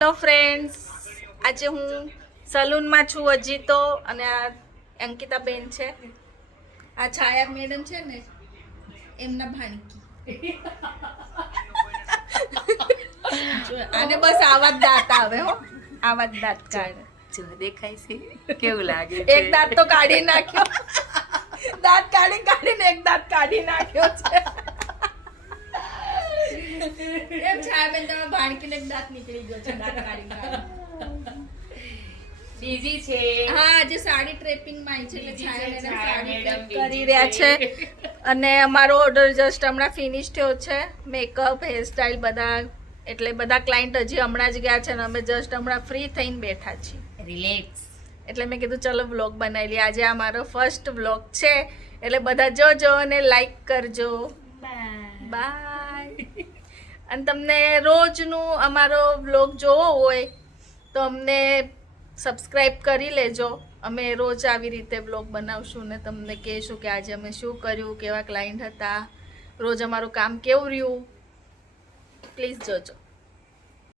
Hello friends, આજે હું સલૂનમાં છું હજી તો, અને આ અંકિતા બેન છે, આ છાયા મેડમ છે ને એમના ભાણકી. આને બસ આવા જ દાંત આવે હો, આવા જ દાંત કાઢે. જો દેખાય છે કેવું લાગે એક દાંત તો કાઢી નાખ્યો, દાંત કાઢીને એક દાંત કાઢી નાખ્યો છે. એમ છાયા બેન તમે ભાણકીને એક દાંત નીકળી ગયો છે, દાંત કાઢી. બીજી છે. હા, આજે સાડી ટ્રેપિંગ માં આવી છે એટલે છાયા મેડમ સાડી ટ્રેપ કરી રહ્યા છે. અને અમારો ઓર્ડર જસ્ટ હમણાં ફિનિશ થયો છે, મેકઅપ હેરસ્ટાઈલ બધા, એટલે બધા ક્લાયન્ટ હજી હમણાં જ ગયા છે અને અમે જસ્ટ હમણાં ફ્રી થઈને બેઠા છીએ, રિલેક્સ. એટલે મેં કીધું ચલો વ્લોગ બનાવી લઈએ. આજે આ મારો ફર્સ્ટ વ્લોગ છે, એટલે બધા જોજો અને લાઈક કરજો. બાય. અને તમને રોજનું અમારો વ્લોગ જોવો હોય તો અમને સબસ્ક્રાઈબ કરી લેજો. અમે રોજ આવી રીતે વ્લોગ બનાવશું ને તમને કહેશું કે આજે અમે શું કર્યું, કેવા ક્લાયન્ટ હતા, રોજ અમારું કામ કેવું રહ્યું. પ્લીઝ જોજો.